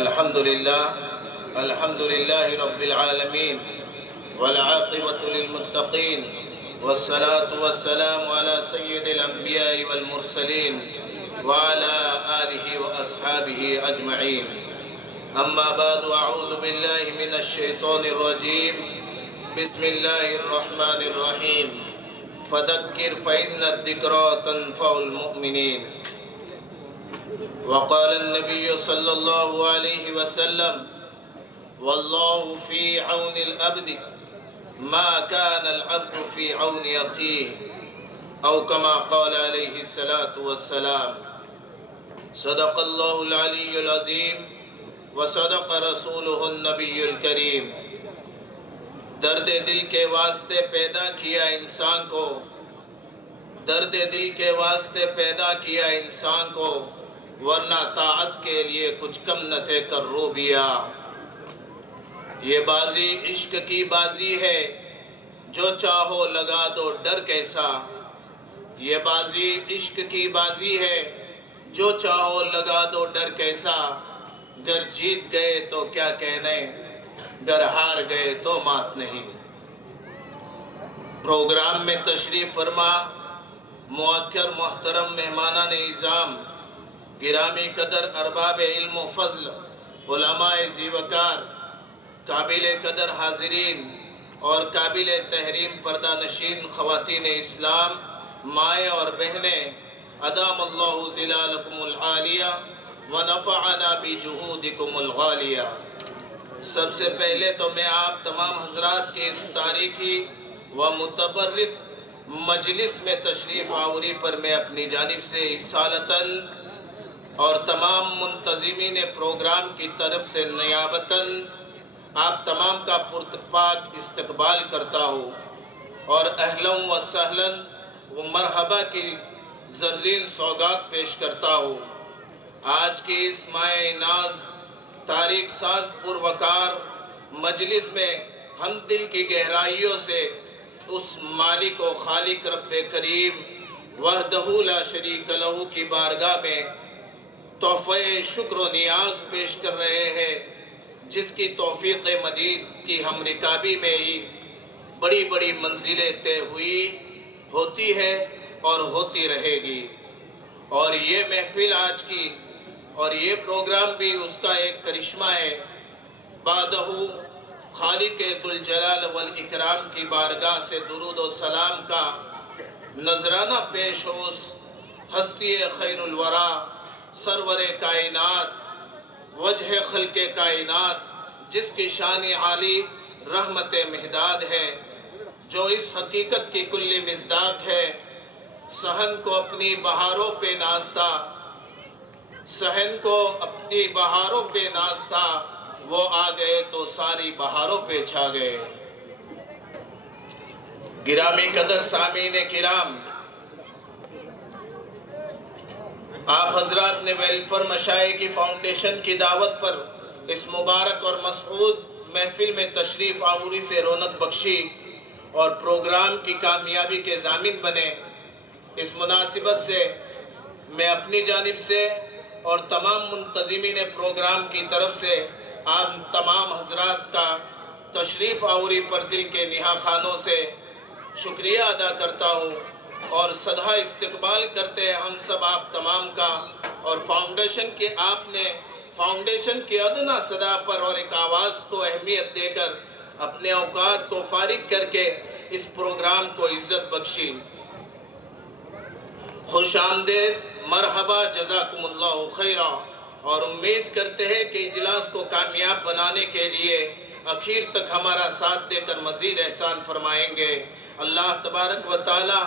الحمد لله رب العالمين والعاقبة للمتقين والصلاة والسلام على سيد الأنبياء والمرسلين وعلى آله وأصحابه أجمعين. أما بعد، أعوذ بالله من الشيطان الرجيم. بسم الله الرحمن الرحيم. فذكر فإن الذكرى تنفع المؤمنين. وقال النبي صلى الله عليه وسلم: والله في عون العبد ما كان العبد في عون أخيه، أو كما قال عليه الصلاة والسلام. صدق الله العلي العظيم وصدق رسوله النبي الكريم. درد دل کے واسطے پیدا کیا انسان کو، درد دل کے واسطے پیدا کیا انسان کو، ورنہ طاعت کے لیے کچھ کم نہ تھے کر روبیا. یہ بازی عشق کی بازی ہے، جو چاہو لگا دو ڈر کیسا. یہ بازی عشق کی بازی ہے، جو چاہو لگا دو ڈر کیسا. گر جیت گئے تو کیا کہنے، گر ہار گئے تو مات نہیں. پروگرام میں تشریف فرما مؤکر محترم مہمانان اعظام، گرامی قدر ارباب علم و فضل، علماء ذیوکار، قابل قدر حاضرین اور قابل تحریم پردہ نشین خواتین اسلام، مائیں اور بہنیں، ادام اللہ ظلالکم العالیہ ونفعنا بجہودکم الغالیہ. سب سے پہلے تو میں آپ تمام حضرات کے اس تاریخی و متبرک مجلس میں تشریف آوری پر میں اپنی جانب سے اصالتاً اور تمام منتظمین پروگرام کی طرف سے نیابتاً آپ تمام کا پرتپاک استقبال کرتا ہوں اور اہلاً و سہلاً و مرحبا کی زرین سوگات پیش کرتا ہوں. آج کی اس مائع ناز تاریخ ساز پروقار مجلس میں ہم دل کی گہرائیوں سے اس مالک و خالق رب کریم وحدہ لا شریک لہ کی بارگاہ میں تحفہ شکر و نیاز پیش کر رہے ہیں، جس کی توفیق مدید کی ہم رکابی میں ہی بڑی بڑی منزلیں طے ہوئی، ہوتی ہے اور ہوتی رہے گی. اور یہ محفل آج کی اور یہ پروگرام بھی اس کا ایک کرشمہ ہے. بعدہ خالق ذوالجلال والاکرام کی بارگاہ سے درود و سلام کا نذرانہ پیش ہو اس ہستی خیر الورا، سرور کائنات، وجہ خلق کائنات، جس کی شان عالی رحمت مہداد ہے، جو اس حقیقت کی کل مصداق ہے. صحن کو اپنی بہاروں پہ نازتا، صحن کو اپنی بہاروں پہ نازتا، وہ آ گئے تو ساری بہاروں پہ چھا گئے. گرامی قدر سامعین کرام، آپ حضرات نے ویلفر مشائخ فاؤنڈیشن کی دعوت پر اس مبارک اور مسعود محفل میں تشریف آوری سے رونق بخشی اور پروگرام کی کامیابی کے ضامن بنے. اس مناسبت سے میں اپنی جانب سے اور تمام منتظمین پروگرام کی طرف سے آپ تمام حضرات کا تشریف آوری پر دل کے نہا خانوں سے شکریہ ادا کرتا ہوں اور صدہ استقبال کرتے ہیں ہم سب آپ تمام کا. اور فاؤنڈیشن کی ادنا صدا پر اور ایک آواز کو اہمیت دے کر اپنے اوقات کو فارغ کر کے اس پروگرام کو عزت بخشی. خوش آمدید، مرحبا، جزاکم اللہ خیرہ. اور امید کرتے ہیں کہ اجلاس کو کامیاب بنانے کے لیے اخیر تک ہمارا ساتھ دے کر مزید احسان فرمائیں گے. اللہ تبارک و تعالی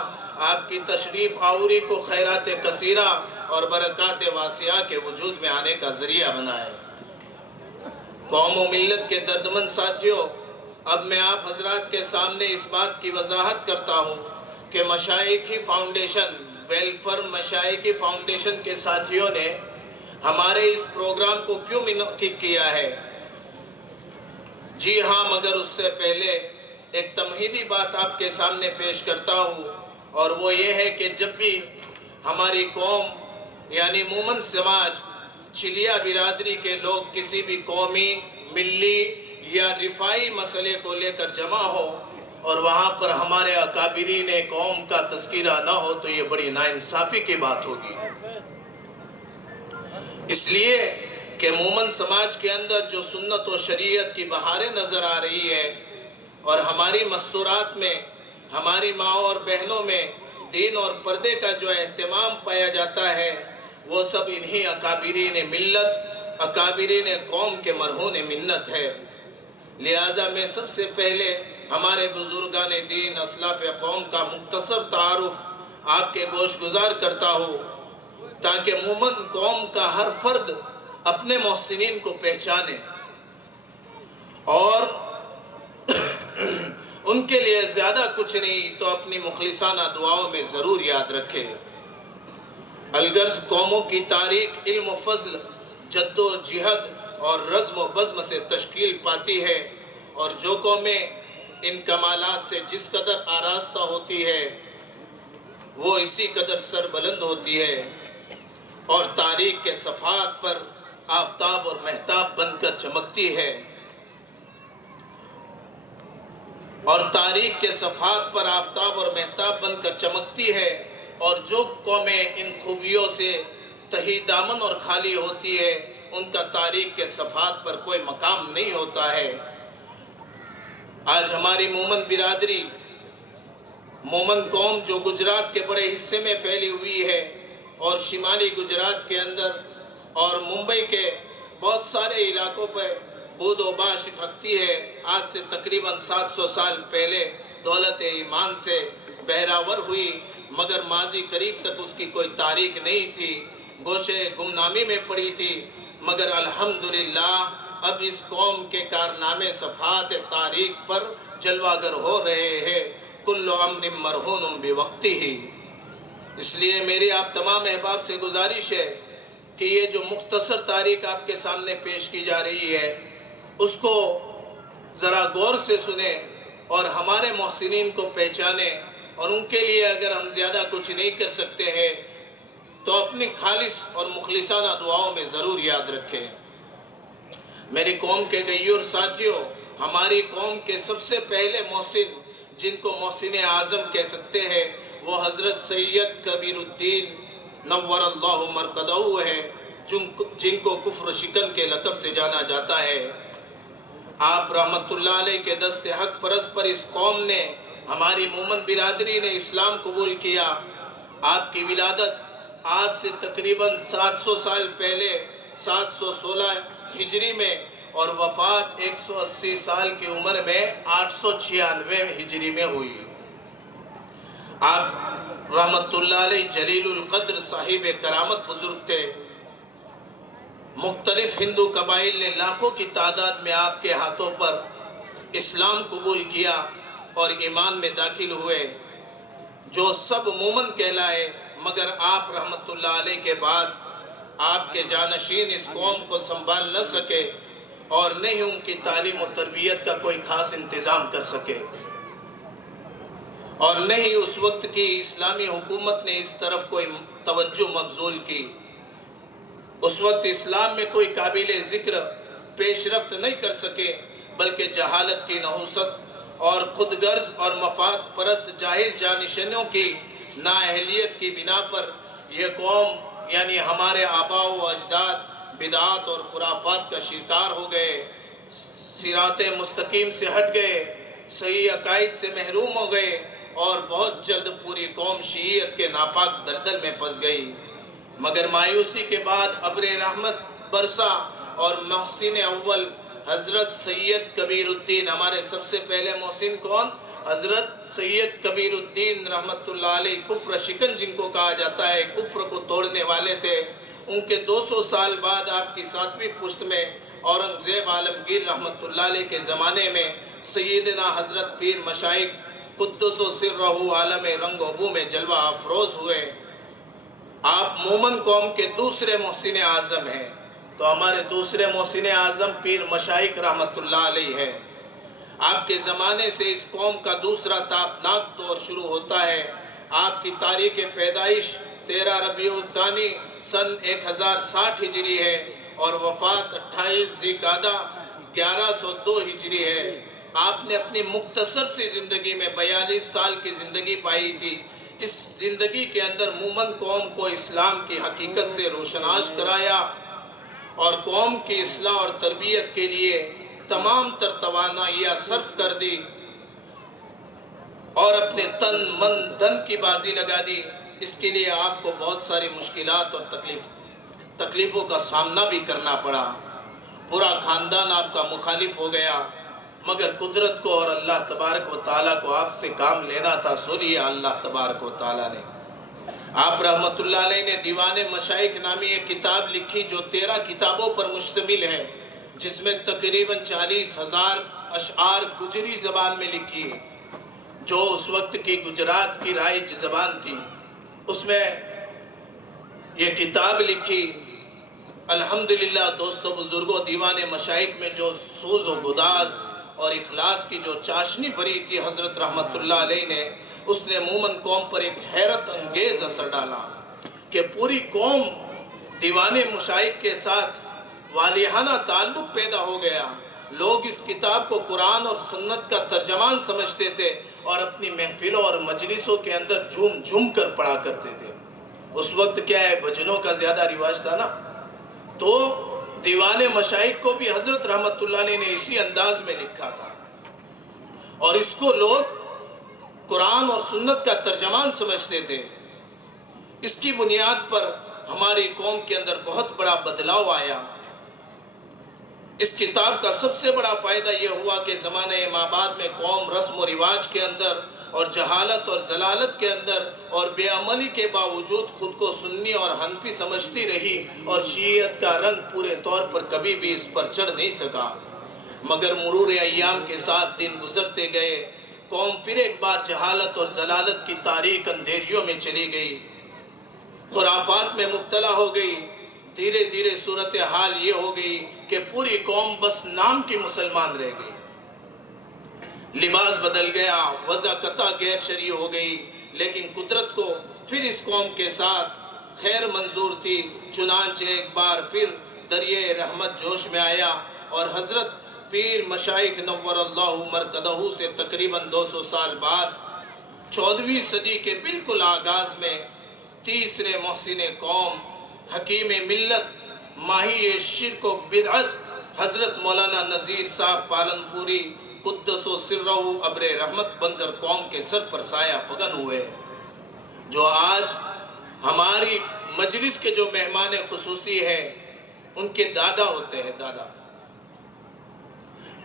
آپ کی تشریف آوری کو خیرات کثیرہ اور برکات واسعہ کے وجود میں آنے کا ذریعہ بنائے. قوم و ملت کے دردمند ساتھیوں، اب میں آپ حضرات کے سامنے اس بات کی وضاحت کرتا ہوں کہ مشائخی فاؤنڈیشن، ویلفر مشائخی فاؤنڈیشن کے ساتھیوں نے ہمارے اس پروگرام کو کیوں منعقد کیا ہے. جی ہاں، مگر اس سے پہلے ایک تمہیدی بات آپ کے سامنے پیش کرتا ہوں، اور وہ یہ ہے کہ جب بھی ہماری قوم یعنی مومن سماج چلیا برادری کے لوگ کسی بھی قومی، ملی یا رفائی مسئلے کو لے کر جمع ہو اور وہاں پر ہمارے اکابرین قوم کا تذکرہ نہ ہو تو یہ بڑی ناانصافی کی بات ہوگی۔ اس لیے کہ مومن سماج کے اندر جو سنت و شریعت کی بہاریں نظر آ رہی ہے اور ہماری مستورات میں، ہماری ماں اور بہنوں میں دین اور پردے کا جو اہتمام پایا جاتا ہے، وہ سب انہی اکابرین ملت، اکابرین قوم کے مرہون منت ہے۔ لہذا میں سب سے پہلے ہمارے بزرگان دین اسلاف قوم کا مختصر تعارف آپ کے گوش گزار کرتا ہوں، تاکہ مومن قوم کا ہر فرد اپنے محسنین کو پہچانے اور ان کے لیے زیادہ کچھ نہیں تو اپنی مخلصانہ دعاؤں میں ضرور یاد رکھے۔ الغرض قوموں کی تاریخ علم و فضل، جد و جہد اور رزم و بزم سے تشکیل پاتی ہے، اور جو قومیں ان کمالات سے جس قدر آراستہ ہوتی ہے وہ اسی قدر سربلند ہوتی ہے اور تاریخ کے صفحات پر آفتاب اور مہتاب بن کر چمکتی ہے، اور تاریخ کے صفحات پر آفتاب اور مہتاب بن کر چمکتی ہے، اور جو قومیں ان خوبیوں سے تہی دامن اور خالی ہوتی ہے ان کا تاریخ کے صفحات پر کوئی مقام نہیں ہوتا ہے۔ آج ہماری مومن برادری، مومن قوم جو گجرات کے بڑے حصے میں پھیلی ہوئی ہے اور شمالی گجرات کے اندر اور ممبئی کے بہت سارے علاقوں پہ بود و باش رکھتی ہے، آج سے تقریباً 700 سال پہلے دولت ایمان سے بہراور ہوئی، مگر ماضی قریب تک اس کی کوئی تاریخ نہیں تھی، گوشے گمنامی میں پڑی تھی، مگر الحمدللہ اب اس قوم کے کارنامے صفحات تاریخ پر جلوہ گر ہو رہے ہیں۔ کل امر مرہون بوقتہ۔ اس لیے میری آپ تمام احباب سے گزارش ہے کہ یہ جو مختصر تاریخ آپ کے سامنے پیش کی جا رہی ہے اس کو ذرا غور سے سنیں اور ہمارے محسنین کو پہچانیں، اور ان کے لیے اگر ہم زیادہ کچھ نہیں کر سکتے ہیں تو اپنی خالص اور مخلصانہ دعاؤں میں ضرور یاد رکھیں۔ میری قوم کے غیور ساتھیوں، ہماری قوم کے سب سے پہلے محسن جن کو محسن اعظم کہہ سکتے ہیں وہ حضرت سید کبیر الدین نور اللہ مرقدہ ہے، جن کو کفر شکن کے لقب سے جانا جاتا ہے۔ آپ رحمت اللہ علیہ کے دست حق پرست پر اس قوم نے، ہماری مومن برادری نے اسلام قبول کیا۔ آپ کی ولادت آج سے تقریباً 700 سال پہلے 716 ہجری میں اور وفات 180 سال کی عمر میں 896 ہجری میں ہوئی۔ آپ رحمت اللہ علیہ جلیل القدر صاحب کرامت بزرگ تھے۔ مختلف ہندو قبائل نے لاکھوں کی تعداد میں آپ کے ہاتھوں پر اسلام قبول کیا اور ایمان میں داخل ہوئے، جو سب مومن کہلائے، مگر آپ رحمت اللہ علیہ کے بعد آپ کے جانشین اس قوم کو سنبھال نہ سکے اور نہ ہی ان کی تعلیم و تربیت کا کوئی خاص انتظام کر سکے، اور نہ ہی اس وقت کی اسلامی حکومت نے اس طرف کوئی توجہ مبذول کی۔ اس وقت اسلام میں کوئی قابل ذکر پیش رفت نہیں کر سکے، بلکہ جہالت کی نحوست اور خود غرض اور مفاد پرست جاہل جانشینوں کی نااہلیت کی بنا پر یہ قوم یعنی ہمارے آباء و اجداد بدعات اور خرافات کا شکار ہو گئے، صراط مستقیم سے ہٹ گئے، صحیح عقائد سے محروم ہو گئے، اور بہت جلد پوری قوم شیعیت کے ناپاک دلدل میں پھنس گئی۔ مگر مایوسی کے بعد ابر رحمت برسا اور محسن اول حضرت سید کبیر الدین، ہمارے سب سے پہلے محسن کون؟ حضرت سید کبیر الدین رحمت اللہ علیہ، کفر شکن جن کو کہا جاتا ہے، کفر کو توڑنے والے تھے۔ ان کے 200 سال بعد آپ کی 7ویں پشت میں اورنگزیب عالمگیر رحمت اللہ علیہ کے زمانے میں سیدنا حضرت پیر مشائخ قدس و سرہ عالم رنگ و بو میں جلوہ افروز ہوئے۔ آپ مومن قوم کے دوسرے محسن اعظم ہیں، تو ہمارے دوسرے محسن اعظم پیر مشائخ رحمت اللہ علیہ ہے۔ آپ کے زمانے سے اس قوم کا دوسرا تابناک دور شروع ہوتا ہے۔ آپ کی تاریخ پیدائش 13 ربیع الثانی سن 1060 ہجری ہے اور وفات 28 ذی-القعدہ 1102 ہجری ہے۔ آپ نے اپنی مختصر سی زندگی میں 42 سال کی زندگی پائی تھی۔ اس زندگی کے اندر مومن قوم کو اسلام کی حقیقت سے روشناس کرایا اور قوم کی اصلاح اور تربیت کے لیے تمام تر توانائیاں صرف کر دی اور اپنے تن من دھن کی بازی لگا دی۔ اس کے لیے آپ کو بہت ساری مشکلات اور تکلیفوں کا سامنا بھی کرنا پڑا۔ پورا خاندان آپ کا مخالف ہو گیا، مگر قدرت کو اور اللہ تبارک و تعالیٰ کو آپ سے کام لینا تھا، سو لیا اللہ تبارک و تعالیٰ نے۔ آپ رحمت اللہ علیہ نے دیوان مشائخ نامی ایک کتاب لکھی جو 13 کتابوں پر مشتمل ہے، جس میں تقریباً 40,000 اشعار گجری زبان میں لکھی، جو اس وقت کی گجرات کی رائج زبان تھی۔ اس میں یہ کتاب لکھی۔ الحمدللہ دوستو بزرگوں، دیوان مشائخ میں جو سوز و گداز اور اخلاص کی جو چاشنی بری تھی حضرت رحمت اللہ علیہ نے، اس نے مومن قوم پر ایک حیرت انگیز اثر ڈالا کہ پوری قوم دیوان مشائخ کے ساتھ والہانہ تعلق پیدا ہو گیا۔ لوگ اس کتاب کو قرآن اور سنت کا ترجمان سمجھتے تھے اور اپنی محفلوں اور مجلسوں کے اندر جھوم جھوم کر پڑھا کرتے تھے۔ اس وقت کیا ہے، بھجنوں کا زیادہ رواج تھا نا، تو دیوان مشائخ کو بھی حضرت رحمت اللہ علیہ نے اسی انداز میں لکھا تھا اور اس کو لوگ قرآن اور سنت کا ترجمان سمجھتے تھے۔ اس کی بنیاد پر ہماری قوم کے اندر بہت بڑا بدلاؤ آیا۔ اس کتاب کا سب سے بڑا فائدہ یہ ہوا کہ زمانہ مابعد میں قوم رسم و رواج کے اندر اور جہالت اور ضلالت کے اندر اور بے عملی کے باوجود خود کو سنی اور حنفی سمجھتی رہی اور شیعیت کا رنگ پورے طور پر کبھی بھی اس پر چڑھ نہیں سکا۔ مگر مرور ایام کے ساتھ دن گزرتے گئے، قوم پھر ایک بار جہالت اور ضلالت کی تاریک اندھیریوں میں چلی گئی، خرافات میں مبتلا ہو گئی۔ دھیرے دھیرے صورتحال یہ ہو گئی کہ پوری قوم بس نام کی مسلمان رہ گئی۔ لباس بدل گیا، وضع قطع غیر شرعی ہو گئی، لیکن قدرت کو پھر اس قوم کے ساتھ خیر منظور تھی۔ چنانچہ ایک بار پھر دریائے رحمت جوش میں آیا اور حضرت پیر مشائخ نور اللہ مرکزہ سے تقریباً 200 سال بعد 14ویں صدی کے بالکل آغاز میں تیسرے محسن قوم، حکیم ملت، ماہی شرک و بدعت حضرت مولانا نذیر صاحب پالنپوری قدس و سرہ ابر رحمت بن کر قوم کے سر پر سایہ فگن ہوئے، جو آج ہماری مجلس کے جو مہمان خصوصی ہیں ان کے دادا ہوتے ہیں۔ دادا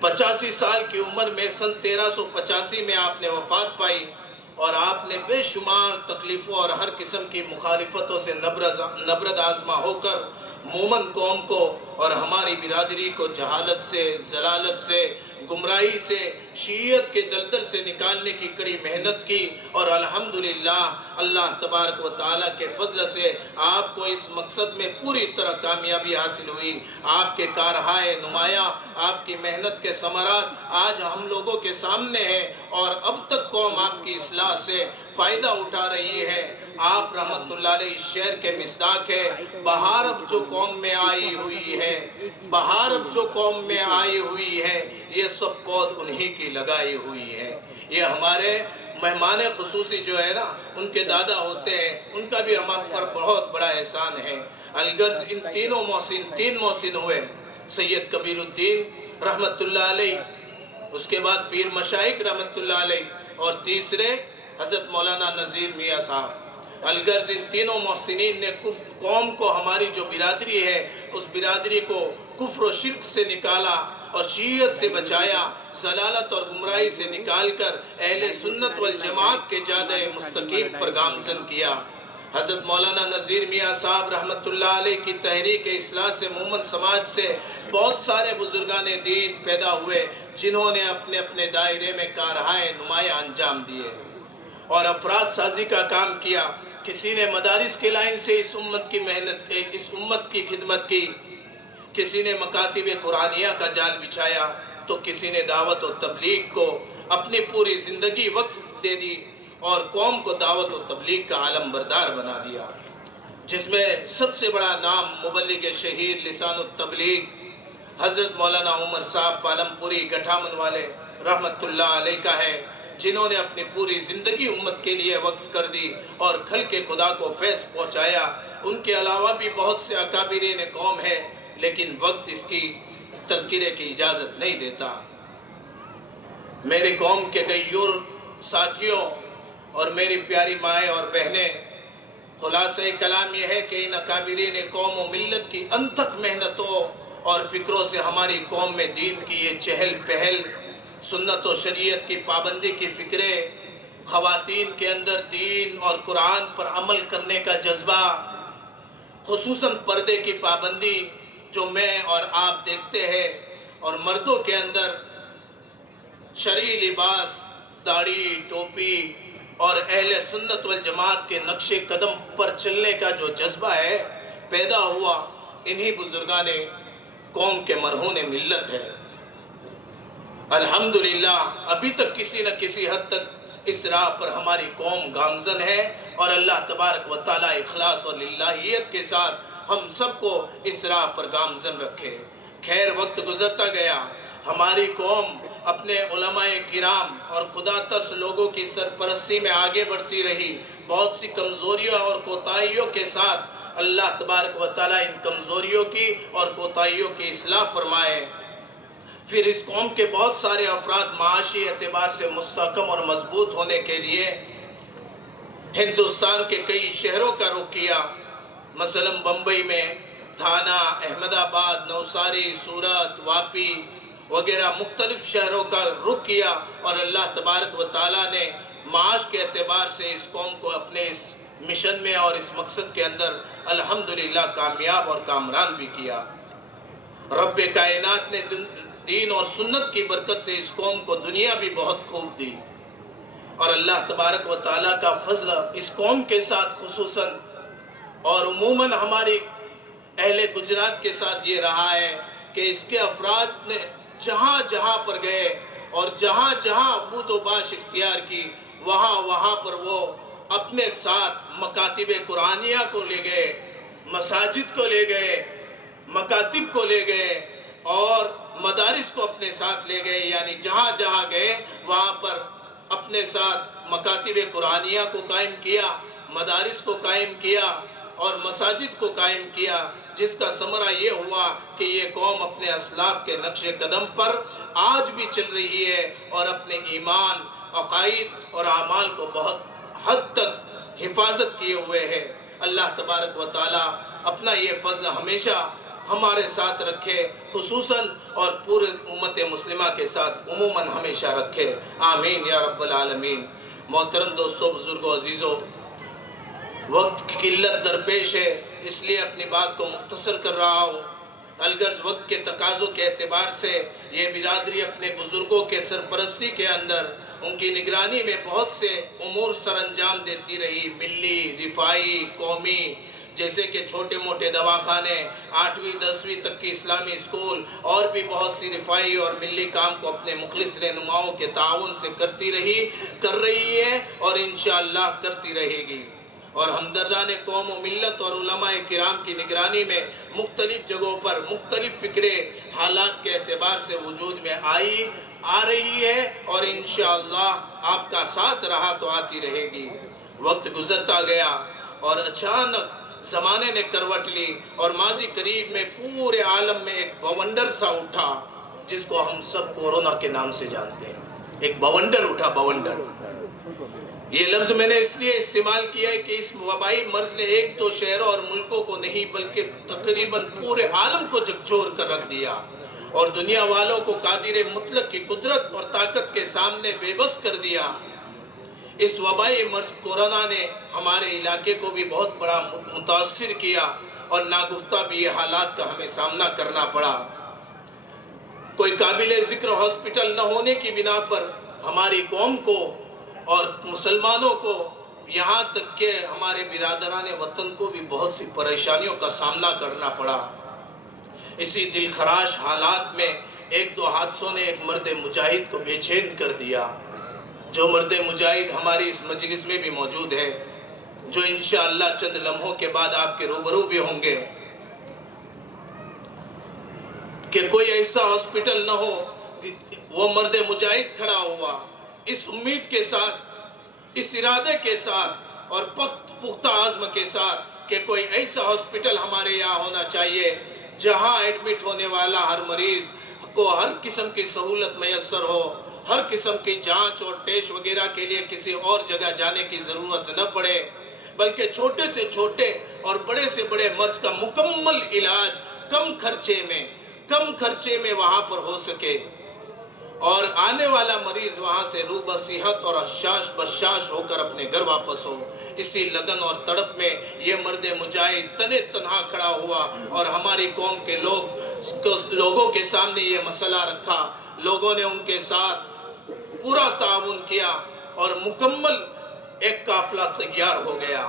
85 سال کی عمر میں سن 1385 میں آپ نے وفات پائی اور آپ نے بے شمار تکلیفوں اور ہر قسم کی مخالفتوں سے نبرد آزما ہو کر مومن قوم کو اور ہماری برادری کو جہالت سے، ضلالت سے، گمراہی سے، شیعیت کے دلدل سے نکالنے کی کڑی محنت کی اور الحمدللہ اللہ تبارک و تعالیٰ کے فضل سے آپ کو اس مقصد میں پوری طرح کامیابی حاصل ہوئی۔ آپ کے کارہائے نمایاں، آپ کی محنت کے ثمرات آج ہم لوگوں کے سامنے ہیں اور اب تک قوم آپ کی اصلاح سے فائدہ اٹھا رہی ہے۔ آپ رحمت اللہ علیہ اس شعر کے مصداق ہے، بہار اب جو قوم میں آئی ہوئی ہے، بہار اب جو قوم میں آئی ہوئی ہے، یہ سب پود انہی کی لگائی ہوئی ہے۔ یہ ہمارے مہمان خصوصی جو ہے نا، ان کے دادا ہوتے ہیں، ان کا بھی ہم پر بہت بڑا احسان ہے۔ الغرض ان تینوں محسن، 3 محسن ہوئے، سید کبیر الدین رحمت اللہ علیہ، اس کے بعد پیر مشائخ رحمت اللہ علیہ اور تیسرے حضرت مولانا نذیر میاں صاحب۔ الغرض ان تینوں محسنین نے قوم کو، ہماری جو برادری ہے اس برادری کو کفر و شرک سے نکالا اور شیعیت سے بچایا، ضلالت اور گمراہی سے نکال کر اہل سنت والجماعت کے جادہ مستقیم پر گامزن کیا۔ حضرت مولانا نذیر میاں صاحب رحمت اللہ علیہ کی تحریک اصلاح سے مومن سماج سے بہت سارے بزرگان دین پیدا ہوئے، جنہوں نے اپنے اپنے دائرے میں کارہائے نمایاں انجام دیے اور افراد سازی کا کام کیا۔ کسی نے مدارس کے لائن سے اس امت کی محنت، اس امت کی خدمت کی، کسی نے مکاتب قرآنیہ کا جال بچھایا، تو کسی نے دعوت و تبلیغ کو اپنی پوری زندگی وقف دے دی اور قوم کو دعوت و تبلیغ کا عالم بردار بنا دیا۔ جس میں سب سے بڑا نام مبلغ شہید لسان التبلیغ حضرت مولانا عمر صاحب پالم پوری گٹھامن والے رحمت اللہ علیہ کا ہے، جنہوں نے اپنی پوری زندگی امت کے لیے وقف کر دی اور کھل کے خدا کو فیض پہنچایا۔ ان کے علاوہ بھی بہت سے اکابرین قوم ہے، لیکن وقت اس کی تذکرے کی اجازت نہیں دیتا۔ میری قوم کے غیور ساتھیوں اور میری پیاری مائیں اور بہنیں، خلاصہ کلام یہ ہے کہ ان اکابرین قوم و ملت کی انتھک محنتوں اور فکروں سے ہماری قوم میں دین کی یہ چہل پہل، سنت و شریعت کی پابندی کی فکریں، خواتین کے اندر دین اور قرآن پر عمل کرنے کا جذبہ، خصوصاً پردے کی پابندی جو میں اور آپ دیکھتے ہیں، اور مردوں کے اندر شرعی لباس، داڑھی، ٹوپی اور اہل سنت والجماعت کے نقش قدم پر چلنے کا جو جذبہ ہے پیدا ہوا، انہی بزرگان قوم کے مرہون ملت ہے۔ الحمدللہ ابھی تک کسی نہ کسی حد تک اس راہ پر ہماری قوم گامزن ہے، اور اللہ تبارک و تعالیٰ اخلاص اور للہیت کے ساتھ ہم سب کو اس راہ پر گامزن رکھے۔ خیر، وقت گزرتا گیا، ہماری قوم اپنے علماء کرام اور خدا ترس لوگوں کی سرپرستی میں آگے بڑھتی رہی۔ بہت سی کمزوریوں اور کوتاہیوں کے ساتھ اللہ تبارک و تعالیٰ ان کمزوریوں کی اور کوتاہیوں کی اصلاح فرمائے۔ پھر اس قوم کے بہت سارے افراد معاشی اعتبار سے مستحکم اور مضبوط ہونے کے لیے ہندوستان کے کئی شہروں کا رخ کیا، مثلا بمبئی میں، تھانہ، احمد آباد، نوساری، سورت، واپی وغیرہ مختلف شہروں کا رخ کیا، اور اللہ تبارک و تعالیٰ نے معاش کے اعتبار سے اس قوم کو اپنے اس مشن میں اور اس مقصد کے اندر الحمدللہ کامیاب اور کامران بھی کیا۔ رب کائنات نے دین اور سنت کی برکت سے اس قوم کو دنیا بھی بہت خوب دی، اور اللہ تبارک و تعالیٰ کا فضل اس قوم کے ساتھ خصوصاً اور عموماً ہماری اہل گجرات کے ساتھ یہ رہا ہے کہ اس کے افراد نے جہاں جہاں پر گئے اور جہاں جہاں بود و باش اختیار کی، وہاں وہاں پر وہ اپنے ساتھ مکاتب قرآنیہ کو لے گئے، مساجد کو لے گئے، مکاتب کو لے گئے اور مدارس کو اپنے ساتھ لے گئے، یعنی جہاں جہاں گئے وہاں پر اپنے ساتھ مکاتب قرآنیہ کو قائم کیا، مدارس کو قائم کیا اور مساجد کو قائم کیا، جس کا ثمرہ یہ ہوا کہ یہ قوم اپنے اسلاف کے نقش قدم پر آج بھی چل رہی ہے اور اپنے ایمان، عقائد اور اعمال کو بہت حد تک حفاظت کیے ہوئے ہے۔ اللہ تبارک و تعالیٰ اپنا یہ فضل ہمیشہ ہمارے ساتھ رکھے، خصوصاً اور پورے امت مسلمہ کے ساتھ عموماً ہمیشہ رکھے، آمین یا رب العالمین۔ محترم دوستو، بزرگوں، عزیزوں، وقت کی قلت درپیش ہے، اس لیے اپنی بات کو مختصر کر رہا ہوں۔ الغرض وقت کے تقاضوں کے اعتبار سے یہ برادری اپنے بزرگوں کے سرپرستی کے اندر ان کی نگرانی میں بہت سے امور سر انجام دیتی رہی، ملی، رفاعی، قومی، جیسے کہ چھوٹے موٹے دواخانے، 8ویں 10ویں تک کی اسلامی اسکول اور بھی بہت سی رفاعی اور ملی کام کو اپنے مخلص رہنماؤں کے تعاون سے کرتی رہی، کر رہی ہے اور انشاءاللہ کرتی رہے گی۔ اور ہمدردان قوم و ملت اور علماء کرام کی نگرانی میں مختلف جگہوں پر مختلف فکریں حالات کے اعتبار سے وجود میں آ رہی ہے، اور انشاءاللہ آپ کا ساتھ رہا تو آتی رہے گی۔ وقت گزرتا گیا اور اچانک زمانے نے کروٹ لی، اور ماضی قریب میں پورے عالم میں ایک بونڈر سا اٹھا، جس کو ہم سب کورونا کے نام سے جانتے ہیں۔ ایک بونڈر اٹھا، بونڈر۔ یہ لفظ میں نے اس لیے استعمال کیا ہے کہ اس وبائی مرض نے ایک دو شہروں اور ملکوں کو نہیں بلکہ تقریباً پورے عالم کو جھکجھور کر رکھ دیا، اور دنیا والوں کو قادر مطلق کی قدرت اور طاقت کے سامنے بے بس کر دیا۔ اس وبائی مرض کورونا نے ہمارے علاقے کو بھی بہت بڑا متاثر کیا، اور ناگفتہ بھی یہ حالات کا ہمیں سامنا کرنا پڑا۔ کوئی قابل ذکر ہاسپٹل نہ ہونے کی بنا پر ہماری قوم کو اور مسلمانوں کو، یہاں تک کہ ہمارے برادران وطن کو بھی بہت سی پریشانیوں کا سامنا کرنا پڑا۔ اسی دلخراش حالات میں ایک دو حادثوں نے ایک مرد مجاہد کو بے چین کر دیا، جو مرد مجاہد ہماری اس مجلس میں بھی موجود ہے۔ جو انشاءاللہ چند لمحوں کے بعد آپ کے روبرو بھی ہوں گے، کہ کوئی ایسا ہاسپٹل نہ ہو وہ مرد مجاہد کھڑا ہوا اس امید کے ساتھ، اس ارادے کے ساتھ اور پختہ عزم کے ساتھ کہ کوئی ایسا ہاسپٹل ہمارے یہاں ہونا چاہیے جہاں ایڈمٹ ہونے والا ہر مریض کو ہر قسم کی سہولت میسر ہو، ہر قسم کی جانچ اور ٹیسٹ وغیرہ کے لیے کسی اور جگہ جانے کی ضرورت نہ پڑے، بلکہ چھوٹے سے چھوٹے اور بڑے سے بڑے مرض کا مکمل علاج کم خرچے میں وہاں پر ہو سکے، اور آنے والا مریض وہاں سے روح بصیحت اور حشاش بشاش ہو کر اپنے گھر واپس ہو۔ اسی لگن اور تڑپ میں یہ مرد مجاہد تنے تنہا کھڑا ہوا اور ہماری قوم کے لوگوں کے سامنے یہ مسئلہ رکھا۔ لوگوں نے ان کے ساتھ پورا تعاون کیا اور مکمل ایک قافلہ تیار ہو گیا۔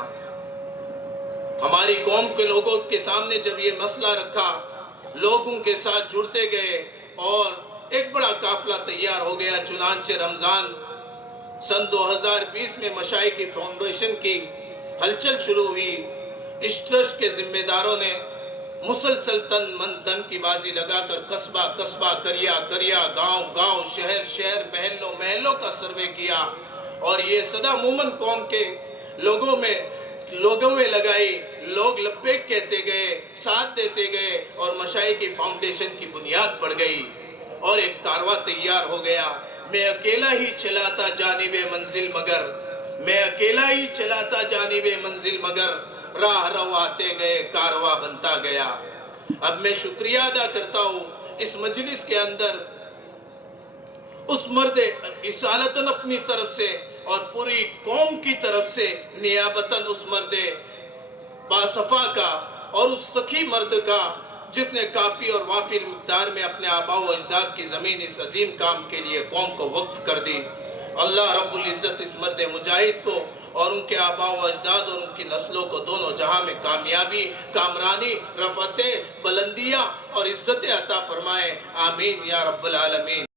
ہماری قوم کے لوگوں کے سامنے جب یہ مسئلہ رکھا، لوگ ان کے ساتھ جڑتے گئے اور ایک بڑا قافلہ تیار ہو گیا۔ چنانچہ رمضان سن 2020 میں مشائخ کی فاؤنڈیشن کی ہلچل شروع ہوئی۔ اس ٹرسٹ کے ذمہ داروں نے مسلسل تن من دھن کی بازی لگا کر قصبہ کریا گاؤں شہر محلوں کا سروے کیا، اور یہ صدا مومن قوم کے لوگوں میں لگائی۔ لوگ لبیک کہتے گئے، ساتھ دیتے گئے، اور مشائخ کی فاؤنڈیشن کی بنیاد پڑ گئی اور ایک کارواں تیار ہو گیا۔ میں اکیلا ہی چلاتا جانب منزل مگر راہ رو آتے گئے کارواں بنتا گیا۔ اب میں شکریہ ادا کرتا ہوں اس مجلس کے اندر اس مرد اصالتاً اپنی طرف سے اور پوری قوم کی طرف سے نیابتاً اس مرد باصفا کا اور اس سخی مرد کا جس نے کافی اور وافر مقدار میں اپنے آباء و اجداد کی زمین اس عظیم کام کے لیے قوم کو وقف کر دی۔ اللہ رب العزت اس مرد مجاہد کو اور ان کے آباء و اجداد اور ان کی نسلوں کو دونوں جہاں میں کامیابی، کامرانی، رفعت، بلندیاں اور عزت عطا فرمائے۔ آمین یا رب العالمین۔